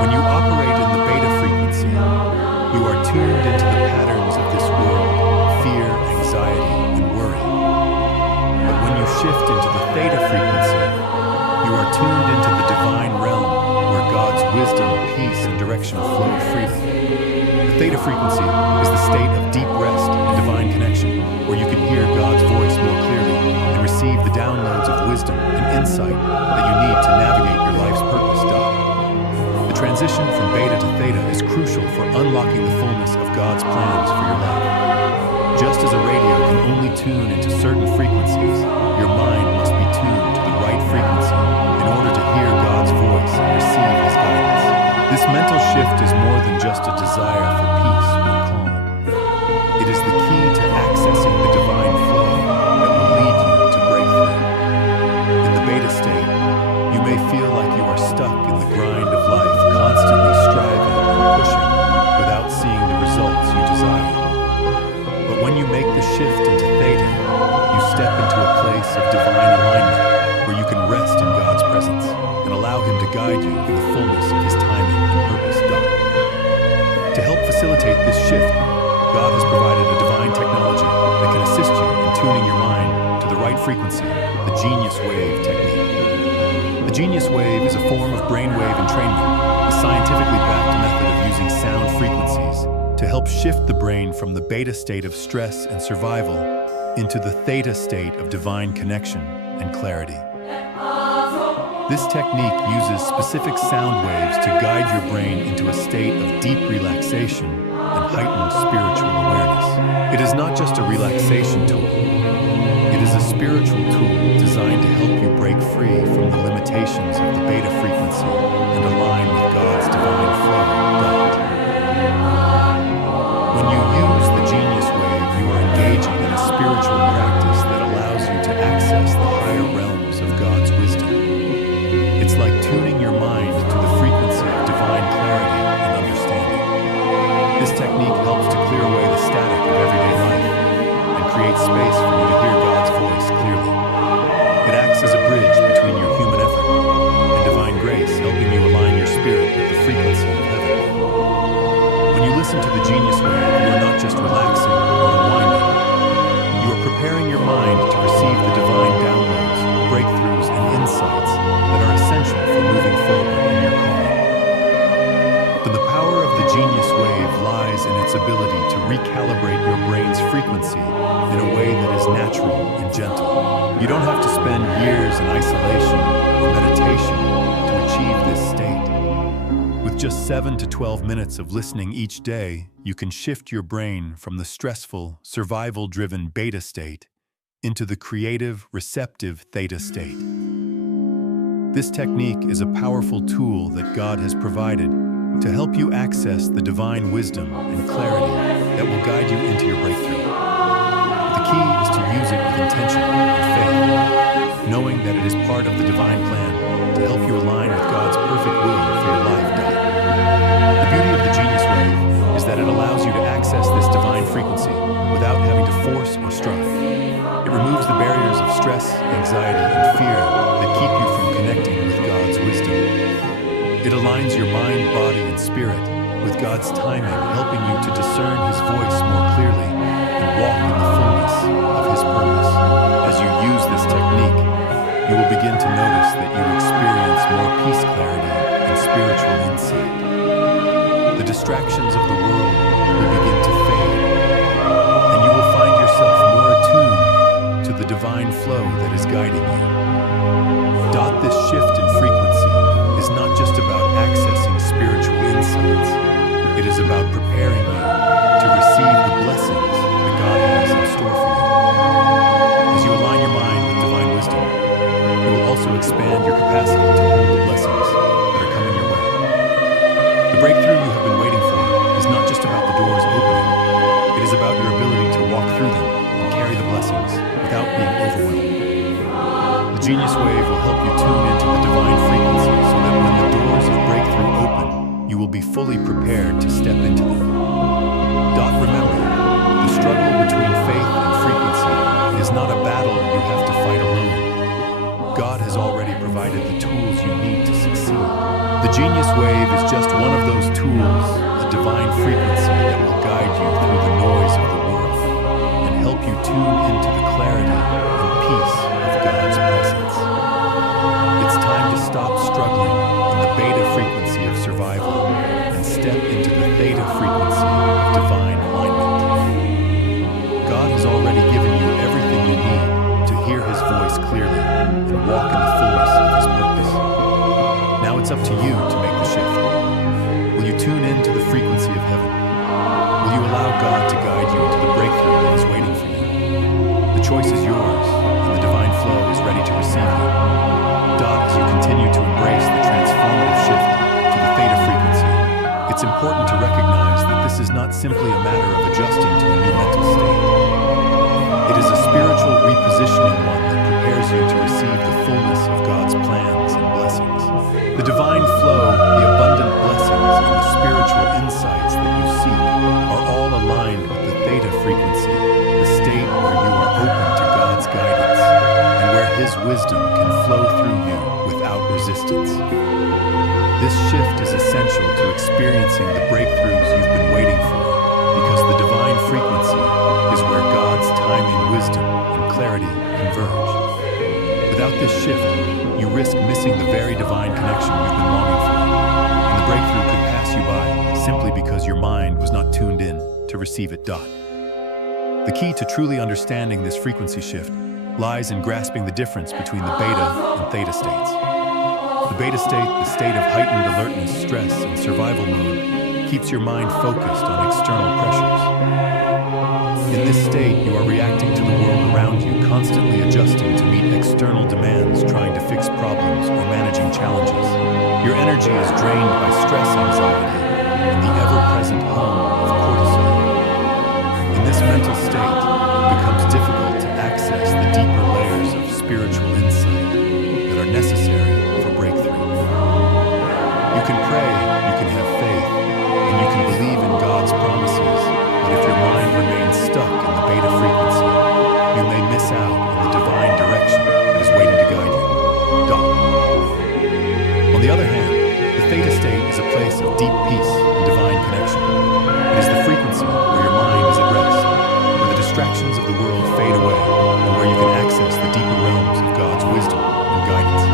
When you operate in the beta frequency, you are tuned into the patterns of this world, fear, anxiety, and worry. But when you shift into the theta frequency, you are tuned into the divine realm where God's wisdom, peace, and direction flow freely. The theta frequency is the state of deep rest and divine connection, where you can hear God's voice more clearly and receive the downloads of wisdom and insight that you need to navigate your life's purpose. The transition from beta to theta is crucial for unlocking the fullness of God's plans for your life. Just as a radio can only tune into certain frequencies, your mind must be tuned to the right frequency in order to hear God's voice and receive His guidance. This mental shift is more than just a desire for peace or calm. It is the key to accessing the divine flow that will lead you to breakthrough. In the beta state, you may feel like you are stuck in the grind of life, constantly striving and pushing without seeing the results you desire. But when you make the shift into theta, you step into a place of divine alignment where you can rest in God's presence and allow Him to guide you in the fullness of His timing and purpose. To help facilitate this shift, God has provided a divine technology that can assist you in tuning your mind to the right frequency, the Genius Wave technique. The Genius Wave is a form of brainwave entrainment, a scientifically backed method of using sound frequencies to help shift the brain from the beta state of stress and survival into the theta state of divine connection and clarity. This technique uses specific sound waves to guide your brain into a state of deep relaxation and heightened spiritual awareness. It is not just a relaxation tool. It is a spiritual tool designed to help you break free from the limitations of the beta frequency and align with God's divine flow. When you use the Genius Wave, you are engaging in a spiritual practice that allows you to access the higher realms of God's wisdom. It's like tuning your mind to the frequency of divine clarity and understanding. This technique helps to clear away the static of everyday life and create space for you to hear God's voice clearly. It acts as a bridge between your human effort and divine grace, helping you align your spirit with the frequency of heaven. When you listen to the Genius Wave, you are not just relaxing or unwinding. You are preparing your mind to receive the divine downloads, breakthroughs, and insights that are essential for moving forward in your calling. The power of the Genius Wave lies in its ability to recalibrate your brain's frequency in a way that is natural and gentle. You don't have to spend years in isolation or meditation to achieve this state. With With just 7 to 12 minutes of listening each day, you can shift your brain from the stressful, survival-driven beta state into the creative, receptive theta state. This technique is a powerful tool that God has provided to help you access the divine wisdom and clarity that will guide you into your breakthrough. The key is to use it with intention and faith, knowing that it is part of the divine plan to help you align with God's perfect will for your life. The beauty of the Genius Wave is that it allows you to access this divine frequency without having to force or strive. It removes the barriers of stress, anxiety, and fear that keep you from connecting with God's wisdom. It aligns your mind, body, and spirit with God's timing, helping you to discern His voice more clearly and walk in the fullness of His purpose. As you use this technique, you will begin to notice that you experience more peace, clarity, and spiritual insight. The distractions of the world will begin to fade, and you will find yourself more attuned to the divine flow that is guiding you. This shift in frequency is not just about accessing spiritual insights. It is about preparing you to receive the blessings that God has in store for you. As you align your mind with divine wisdom, you will also expand your capacity to hold the blessings that are coming your way. The breakthrough you have been waiting for is not just about the doors opening. It is about your ability to walk through them and carry the blessings without being overwhelmed. The Genius Wave will help you tune into the divine frequency so that when the doors of breakthrough open, you will be fully prepared to step into them. Remember, the struggle between faith and frequency is not a battle you have to fight alone. God has already provided the tools you need to succeed. The Genius Wave is just one of those tools, a divine frequency that will guide you through the noise of the world and help you tune into the clarity and peace of God's presence. It's time to stop struggling in the beta frequency of survival and step into the theta frequency of divine alignment. God has already given you everything you need to hear His voice clearly and walk in the fullness of His purpose. Now it's up to you to make the shift. Will you tune into the frequency of heaven? Will you allow God to guide you into the breakthrough that is waiting for you? The choice is yours, and the divine flow is ready to receive you. As you continue to embrace the transformative shift to the theta frequency, it's important to recognize that this is not simply a matter of adjusting to a new mental state. It is a spiritual repositioning one that prepares you to receive the fullness of God's plans and blessings. The divine flow, the abundant blessings, and the spiritual insights that you seek are all aligned with the theta frequency, the state where you are open to God's guidance and where His wisdom can flow through you without resistance. This shift is essential to experiencing the breakthroughs you've been waiting for, because the divine frequency is where God's timing, wisdom, and clarity converge. Without this shift, you risk missing the very divine connection you've been longing for, and the breakthrough could pass you by simply because your mind was not tuned in to receive it. The key to truly understanding this frequency shift lies in grasping the difference between the beta and theta states. The beta state, the state of heightened alertness, stress, and survival mode, keeps your mind focused on external pressures. In this state, you are reacting to the world around you, constantly adjusting to meet external demands, trying to fix problems, or managing challenges. Your energy is drained by stress, anxiety, and the ever-present hum of cortisol. In this mental state, it becomes difficult to access the deeper layers of spiritual insight that are necessary for breakthrough. You can pray, you can have faith, and you can believe in God's promises, but if your mind remains stuck in the beta frequency, you may miss out on the divine direction that is waiting to guide you. On the other hand, the theta state is a place of deep peace and divine connection. It is the frequency where your mind is at rest, where the distractions of the world fade away, and where you can access the deeper realms of God's wisdom and guidance.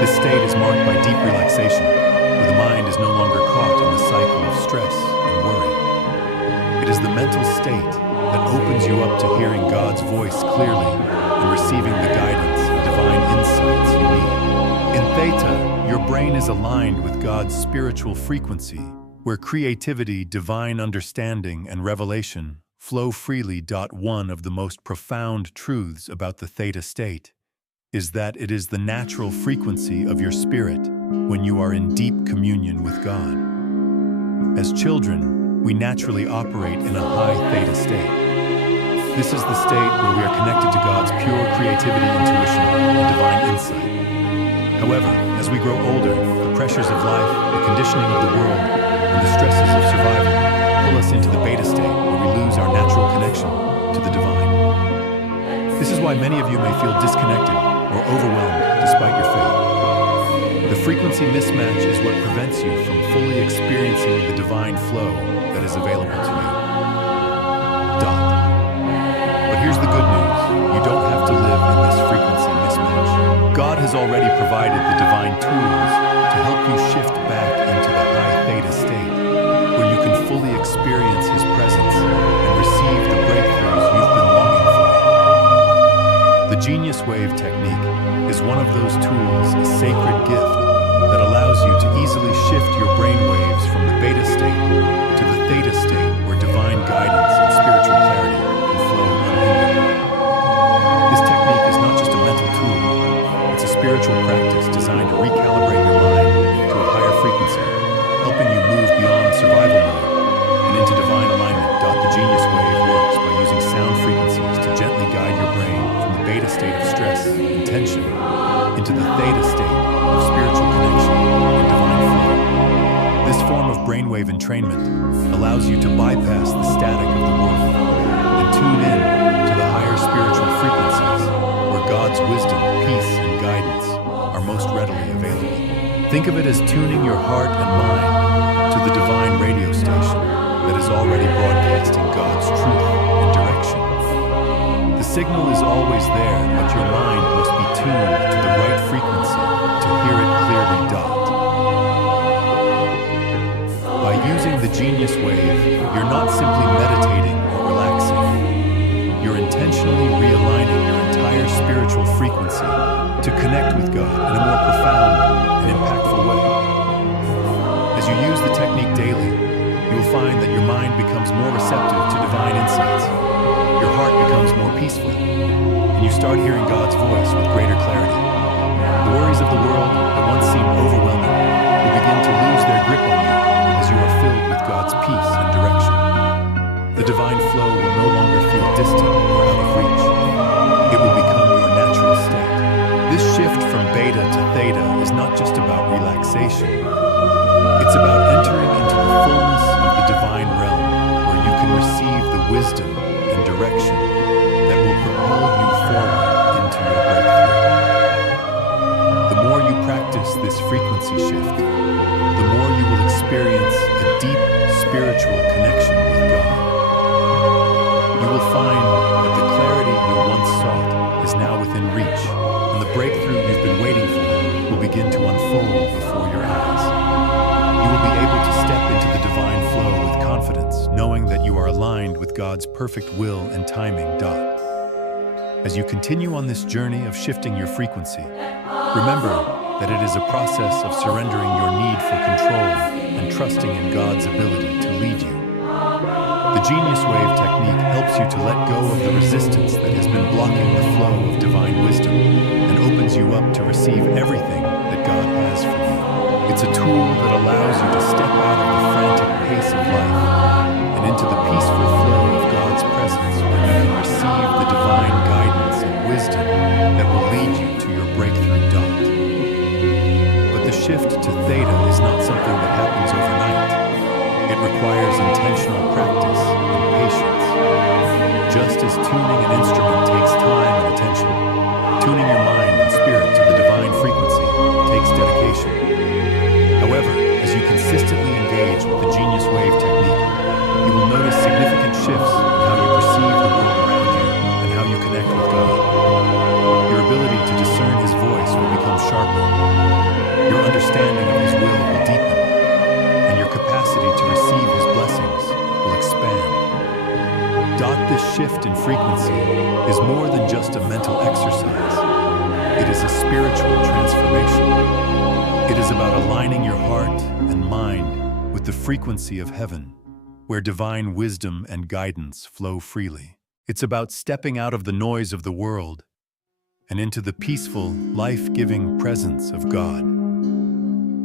This state is marked by deep relaxation, where the mind is no longer caught in the cycle of stress and worry. It is the mental state that opens you up to hearing God's voice clearly and receiving the guidance and divine insights you need. In theta, your brain is aligned with God's spiritual frequency, where creativity, divine understanding, and revelation flow freely. One of the most profound truths about the theta state is that it is the natural frequency of your spirit when you are in deep communion with God. As children, we naturally operate in a high theta state. This is the state where we are connected to God's pure creativity, intuition, and divine insight. However, as we grow older, the pressures of life, the conditioning of the world, and the stresses of survival pull us into the beta state where we lose our natural connection to the divine. This is why many of you may feel disconnected or overwhelmed despite your faith. The frequency mismatch is what prevents you from fully experiencing the divine flow that is available to you. But here's the good news. You don't have to live in this frequency mismatch. God has already provided the divine tools to help you shift back into the high theta state, where you can fully experience His presence and receive the breakthroughs you've been longing for. The Genius Wave technique is one of those tools, a sacred gift that allows you to easily shift your brain waves from the beta state to the theta state, where divine guidance and spiritual clarity can flow unhindered. This technique is not just a mental tool, it's a spiritual practice designed to recalibrate your mind to a higher frequency, helping you move beyond survival mode and into divine alignment. The Genius Wave works by using sound frequencies to gently guide your brain from the beta state of stress and tension into the theta state of spiritual connection and divine flow. This form of brainwave entrainment allows you to bypass the static of the world and tune in to the higher spiritual frequencies where God's wisdom, peace, and guidance are most readily available. Think of it as tuning your heart and mind to the divine radio station that is already broadcasting God's truth and direction. The signal is always there, but your mind must be tuned to the right frequency to hear it clearly. By using the Genius Wave, you're not simply meditating or relaxing. You're intentionally realigning your entire spiritual frequency to connect with God in a more profound and impactful way. As you use the technique daily, you will find that your mind becomes more receptive to divine insights. Your heart becomes more peaceful, and you start hearing God's voice with greater clarity. The worries of the world that once seemed overwhelming will begin to lose their grip on you as you are filled with God's peace and direction. The divine flow will no longer feel distant or out of reach. It will become your natural state. This shift from beta to theta is not just about relaxation. It's about entering into the fullness of the divine realm, where you can receive the wisdom and direction that will propel you forward into your breakthrough. The more you practice this frequency shift, the more you will experience a deep spiritual connection with God. You will find that the clarity you once sought is now within reach, and the breakthrough you've been waiting for will begin to unfold before your eyes. You will be able to step into the divine flow with confidence, knowing that you are aligned with God's perfect will and timing. As you continue on this journey of shifting your frequency, remember that it is a process of surrendering your need for control and trusting in God's ability to lead you. The Genius Wave technique helps you to let go of the resistance that has been blocking the flow of divine wisdom and opens you up to receive everything that God has for you. It's a tool that allows you to step out of the frantic pace of life and into the peaceful flow of God's presence, where you can receive the divine guidance and wisdom that will lead you to your breakthrough. But the shift to theta is not something that happens overnight. It requires intentional practice and patience. Just as tuning an instrument takes time and attention, tuning your mind and spirit to the divine frequency takes dedication. However, as you consistently engage with the Genius Wave technique, you will notice significant shifts in how you perceive the world around you and how you connect with God. Your ability to discern His voice will become sharper. Your understanding of His will deepen, and your capacity to receive His blessings will expand. This shift in frequency is more than just a mental exercise. It is a spiritual transformation. transformation. It is about aligning your heart and mind with the frequency of heaven, where divine wisdom and guidance flow freely. It's about stepping out of the noise of the world and into the peaceful, life-giving presence of God.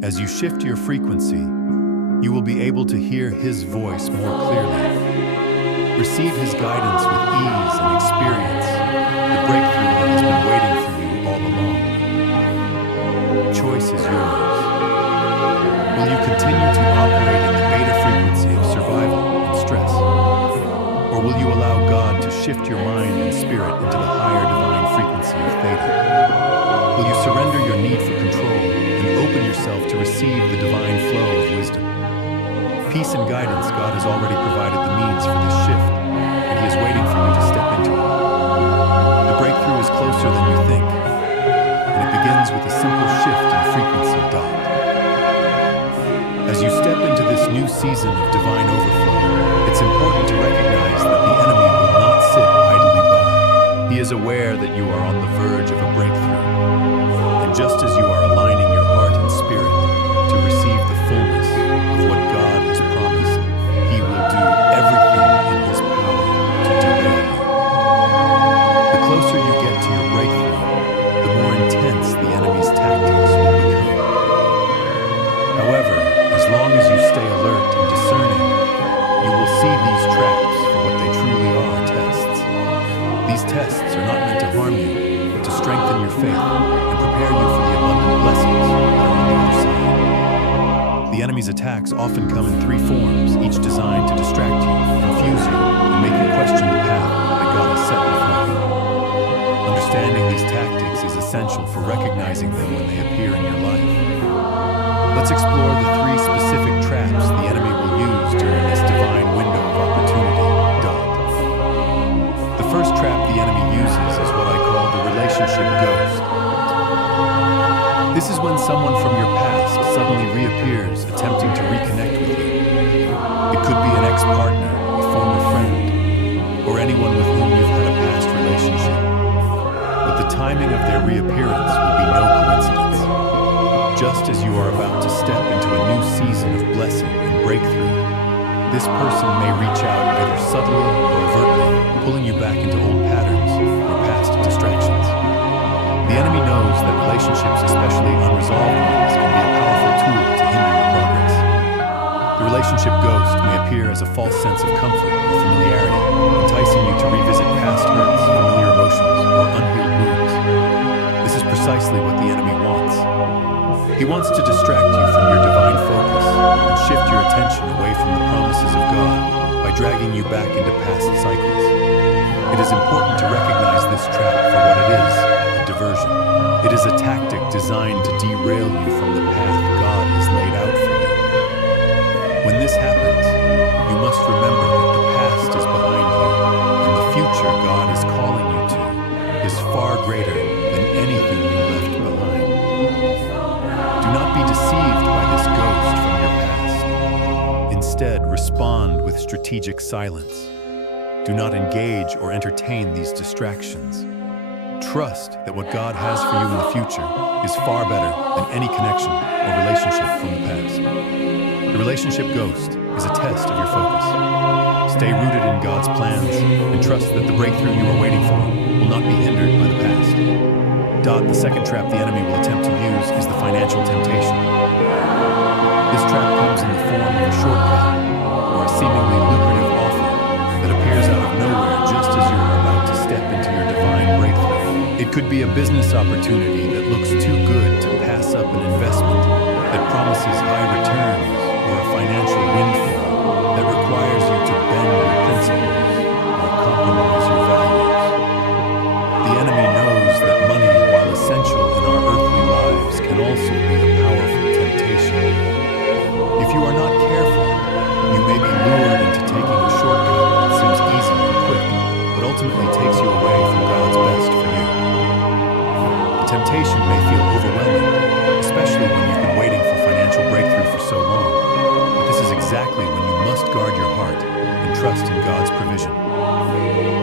As you shift your frequency, you will be able to hear His voice more clearly. Receive His guidance with ease and experience the breakthrough that has been waiting for you all along. Choice is yours. Will you continue to operate in the beta frequency of survival and stress? Or will you allow God to shift your mind and spirit into the higher divine frequency of theta? Will you surrender your need for control and open yourself to receive the divine flow of wisdom? Peace and guidance, God has already provided the means for this shift, and He is waiting for you to step into it. The breakthrough is closer than you think, and it begins with a simple shift in frequency. As you step into this new season of divine overflow, it's important to recognize that the enemy will not sit idly by. He is aware that you are on the verge of a breakthrough, and just as you are aligning your heart and spirit to receive the fullness of what God has promised, He will do everything in His power to derail you. The closer you get to your breakthrough, the more intense the enemy's tactics will become. However, as long as you stay alert and discerning, you will see these traps for what they truly are, tests. These tests are not meant to harm you, but to strengthen your faith and prepare you for the abundant blessings that are on the other side. The enemy's attacks often come in three forms, each designed to distract you, confuse you, and make you question the path that God has set before you. Understanding these tactics is essential for recognizing them when they appear in your life. Let's explore the three specific traps the enemy will use during this divine window of opportunity. The first trap the enemy uses is what I call the relationship ghost. This is when someone from your past suddenly reappears, attempting to reconnect with you. It could be an ex-partner, a former friend, or anyone with whom you've had a past relationship. But the timing of their reappearance will be no coincidence. Just as you are about to step into a new season of blessing and breakthrough, this person may reach out either subtly or overtly, pulling you back into old patterns or past distractions. The enemy knows that relationships, especially unresolved ones, can be a powerful tool to hinder your progress. The relationship ghost may appear as a false sense of comfort or familiarity, enticing you to revisit past hurts, familiar emotions, or unhealed wounds. This is precisely what the enemy wants. He wants to distract you from your divine focus and shift your attention away from the promises of God by dragging you back into past cycles. It is important to recognize this trap for what it is, a diversion. It is a tactic designed to derail you from the path God has laid out for you. When this happens, you must remember that the past is behind you, and the future God is calling you to is far greater than anything you left behind. Do not be deceived by this ghost from your past. Instead, respond with strategic silence. Do not engage or entertain these distractions. Trust that what God has for you in the future is far better than any connection or relationship from the past. The relationship ghost is a test of your focus. Stay rooted in God's plans and trust that the breakthrough you are waiting for will not be hindered by the past. The second trap the enemy will attempt to use is the financial temptation. This trap comes in the form of a shortcut or a seemingly lucrative offer that appears out of nowhere just as you are about to step into your divine breakthrough. It could be a business opportunity that looks too good to pass up an investment that promises high returns or a financial windfall that requires you to bend your principles or compromise your values. The enemy knows that money, while essential in our earthly lives, can also be a powerful temptation. If you are not careful, you may be lured into taking a shortcut that seems easy and quick, but ultimately takes you away from God's best for you. The temptation may feel overwhelming, especially when you've been waiting for financial breakthrough for so long. But this is exactly when you must guard your heart and trust in God's provision.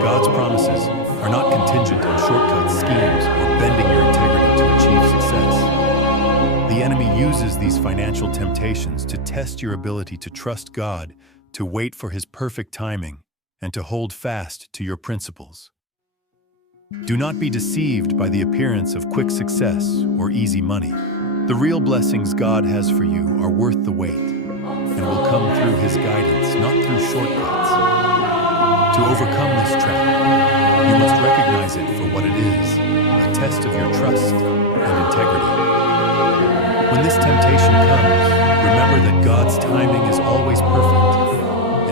God's promises are not contingent on shortcuts, schemes, or bending your integrity to achieve success. financial temptations to test your ability to trust God, to wait for His perfect timing, and to hold fast to your principles. Do not be deceived by the appearance of quick success or easy money. The real blessings God has for you are worth the wait and will come through His guidance, not through shortcuts. To overcome this trap, you must recognize it for what it is, a test of your trust and integrity. When this temptation comes, remember that God's timing is always perfect,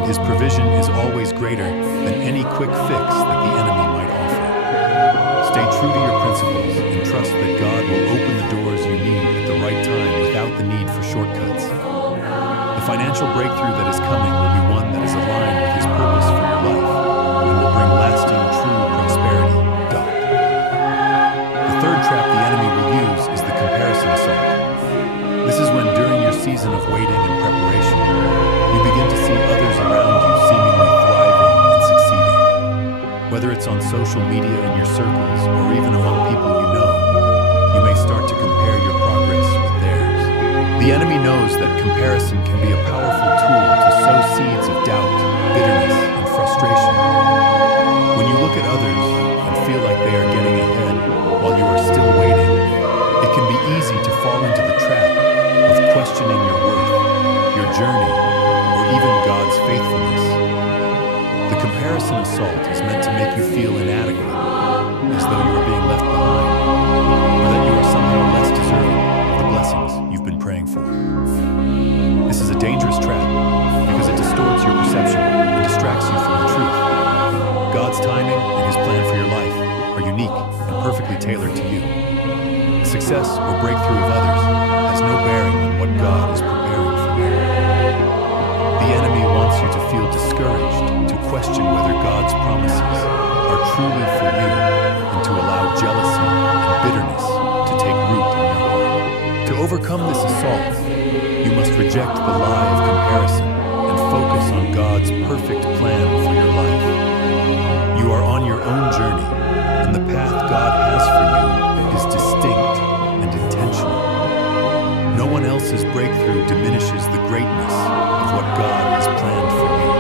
and His provision is always greater than any quick fix that the enemy might offer. Stay true to your principles and trust that God will open the doors you need at the right time without the need for shortcuts. The financial breakthrough that is coming will be one that is aligned with His purpose for your life and will bring lasting, true prosperity. The third trap the enemy will use is the comparison assault. This is when, during your season of waiting and preparation, you begin to see others around you seemingly thriving and succeeding. Whether it's on social media in your circles or even among people you know, you may start to compare your progress with theirs. The enemy knows that comparison can be a powerful tool to sow seeds of doubt, bitterness, and frustration. When you look at others and feel like they are getting ahead while you are still waiting, it can be easy to fall into the trap of questioning your worth, your journey, or even God's faithfulness. The comparison assault is meant to make you feel inadequate, as though you are being left behind, or that you are somehow less deserving of the blessings you've been praying for. This is a dangerous trap because it distorts your perception and distracts you from the truth. God's timing and His plan for your life are unique and perfectly tailored to you. The success or breakthrough of others has no bearing on what God is preparing for you. The enemy wants you to feel discouraged, to question whether God's promises are truly for you, and to allow jealousy and bitterness to take root in your heart. To overcome this assault, you must reject the lie of comparison and focus on God's perfect plan for your life. You are on your own journey, and the path God has for you is distinct and intentional. No one else's breakthrough diminishes the greatness of what God has planned for you.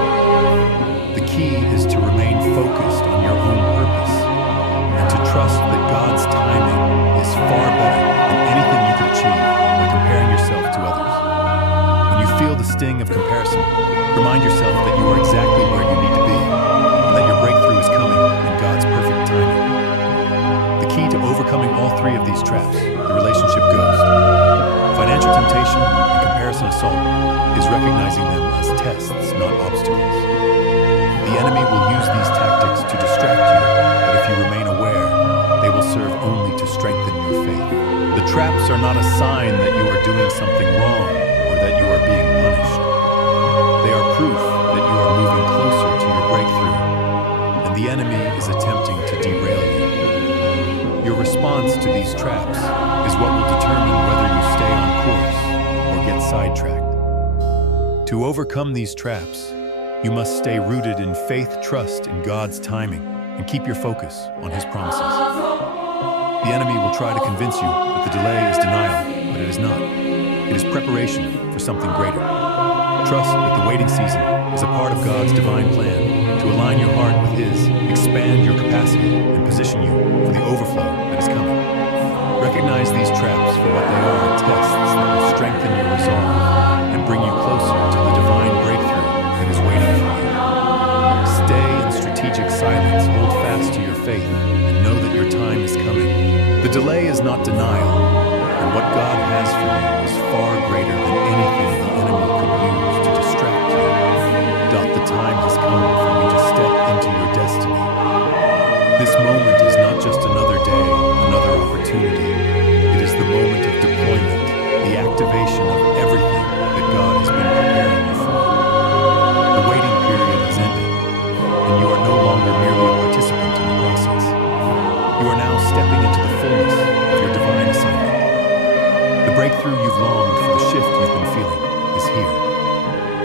The key is to remain focused on your own purpose and to trust that God's timing is far better than anything you could achieve by comparing yourself to others. When you feel the sting of comparison, remind yourself that you are exactly where you need to be and that your breakthrough is coming in God's perfect timing. The key to overcoming all three of these traps, the relationship ghost, financial temptation, and comparison assault, is recognizing them as tests, not obstacles. The enemy will use these tactics to distract you, but if you remain aware, they will serve only to strengthen your faith. The traps are not a sign that you are doing something wrong or that you are being punished. They are proof that you are moving closer to your breakthrough, and the enemy is attempting to derail you. Your response to these traps is what will determine whether you stay on course or get sidetracked. To overcome these traps, you must stay rooted in faith, trust in God's timing, and keep your focus on His promises. The enemy will try to convince you that the delay is denial, but it is not. It is preparation for something greater. Trust that the waiting season is a part of God's divine plan to align your heart with His, expand your capacity, and position you for the overflow that is coming. Recognize these traps for what they are, tests that will strengthen your resolve and bring you closer to the divine breakthrough that is waiting for you. Stay in strategic silence, hold fast to your faith, and know that your time is coming. The delay is not denial, and what God has for you is far greater than anything the enemy could use to distract you. The time has come for you to step into your destiny. This moment is not just another day, another opportunity. It is the moment of deployment, the activation of everything that God has been preparing you for. The waiting period has ended, and you are no longer merely a participant in the process. You are now stepping into the fullness of your divine assignment. The breakthrough you've longed for, the shift you've been feeling, is here.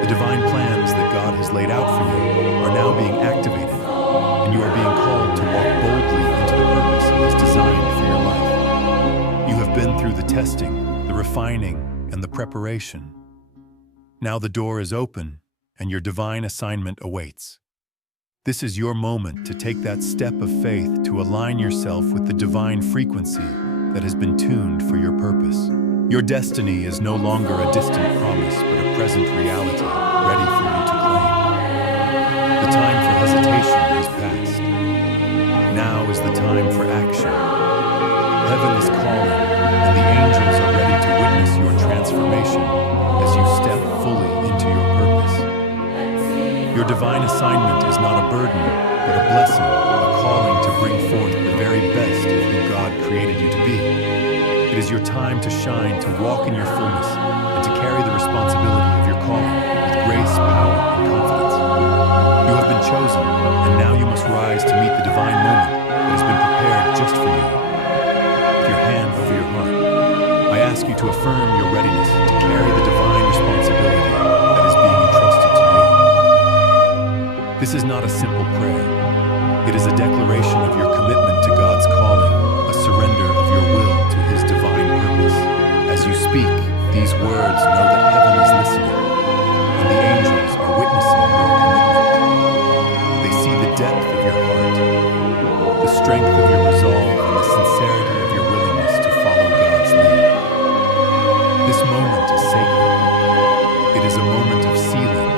The divine plans that God has laid out for you are now being activated, and you are being called to walk boldly into the purpose He has designed for your life. You have been through the testing, the refining, and the preparation. Now the door is open, and your divine assignment awaits. This is your moment to take that step of faith to align yourself with the divine frequency that has been tuned for your purpose. Your destiny is no longer a distant promise, but a present reality, ready for you to claim. The time for hesitation has passed. Now is the time for action. Heaven is calling, and the angels are ready to witness your transformation as you step fully into your purpose. Your divine assignment is not a burden, but a blessing, a calling to bring forth the very best of who God created you to be. It is your time to shine, to walk in your fullness, and to carry the responsibility of your calling with grace, power, and confidence. You have been chosen, and now you must rise to meet the divine moment that has been prepared just for you. With your hand over your heart, I ask you to affirm your readiness to carry the divine responsibility that is being entrusted to you. This is not a simple prayer. It is a declaration of your commitment to God's calling, a surrender of your will to His divine purpose. As you speak these words, know that heaven is listening, and the angels are witnessing your commitment. They see the depth of your heart, the strength of your resolve, and the sincerity of your willingness to follow God's lead. This moment is sacred. It is a moment of sealing.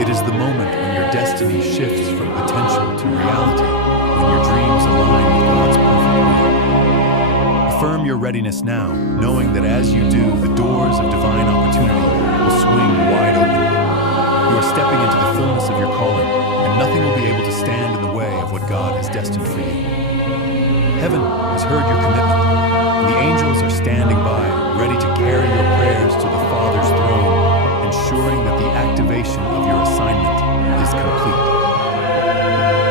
It is the moment when your destiny shifts from potential to reality, when your dreams align with God's perfect will. Affirm your readiness now, knowing that as you do, the doors of divine opportunity will swing wide open. You are stepping into the fullness of your calling, and nothing will be able to stand in the way of what God has destined for you. Heaven has heard your commitment, and the angels are standing by, ready to carry your prayers to the Father's throne, ensuring that the activation of your assignment is complete.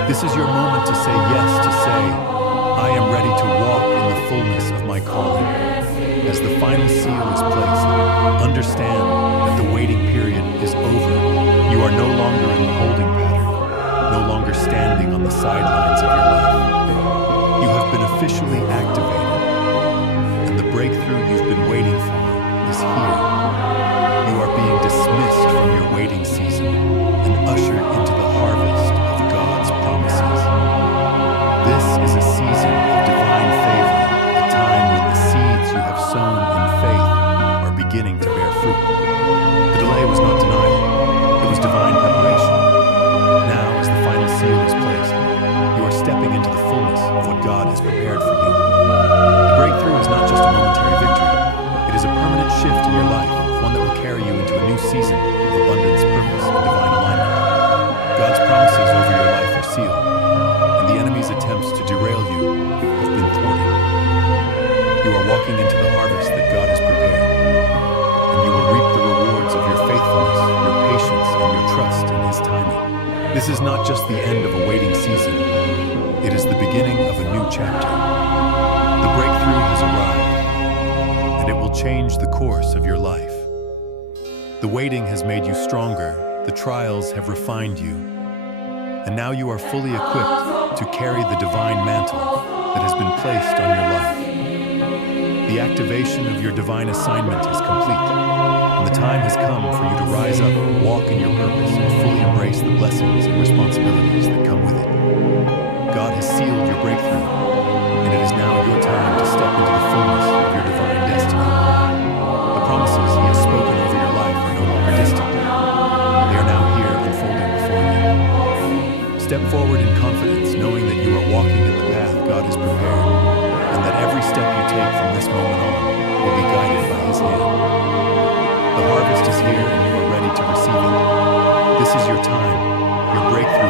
This is your moment to say yes, to say, I am ready to walk in the fullness of my calling. As the final seal is placed, understand that the waiting period is over. You are no longer in the holding pattern, no longer standing on the sidelines of your life. You have been officially activated, and the breakthrough you've been waiting for is here. You are being dismissed from your waiting season and ushered into the harvest of God's promises. This is a season of divine favor, a time when the seeds you have sown in faith are beginning to bear fruit. The delay was not denial, it was divine preparation. Now, as the final seal is placed, you are stepping into the fullness of what God has prepared for you. The breakthrough is not just a momentary victory, it is a permanent shift in your life, one that will carry you into a new season of abundance, purpose, and divine alignment. God's promises over your life are sealed, and the enemy's attempts to derail you have been thwarted. You are walking into the harvest that God has prepared, and you will reap the rewards of your faithfulness, your patience, and your trust in His timing. This is not just the end of a waiting season, it is the beginning of a new chapter. The breakthrough has arrived, and it will change the course of your life. The waiting has made you stronger, the trials have refined you, and now you are fully equipped to carry the divine mantle that has been placed on your life. The activation of your divine assignment is complete, and the time has come for you to rise up, walk in your purpose, and fully embrace the blessings and responsibilities that come with it. God has sealed your breakthrough, and it is now your time to step into the fullness of your divine destiny. The promises He has spoken over your life are no longer distant. They are now here unfolding before you. Step forward in confidence, knowing that you are walking in the path God has prepared, and that every step you take from this moment on will be guided by His hand. The harvest is here, and you are ready to receive it. This is your time. Your breakthrough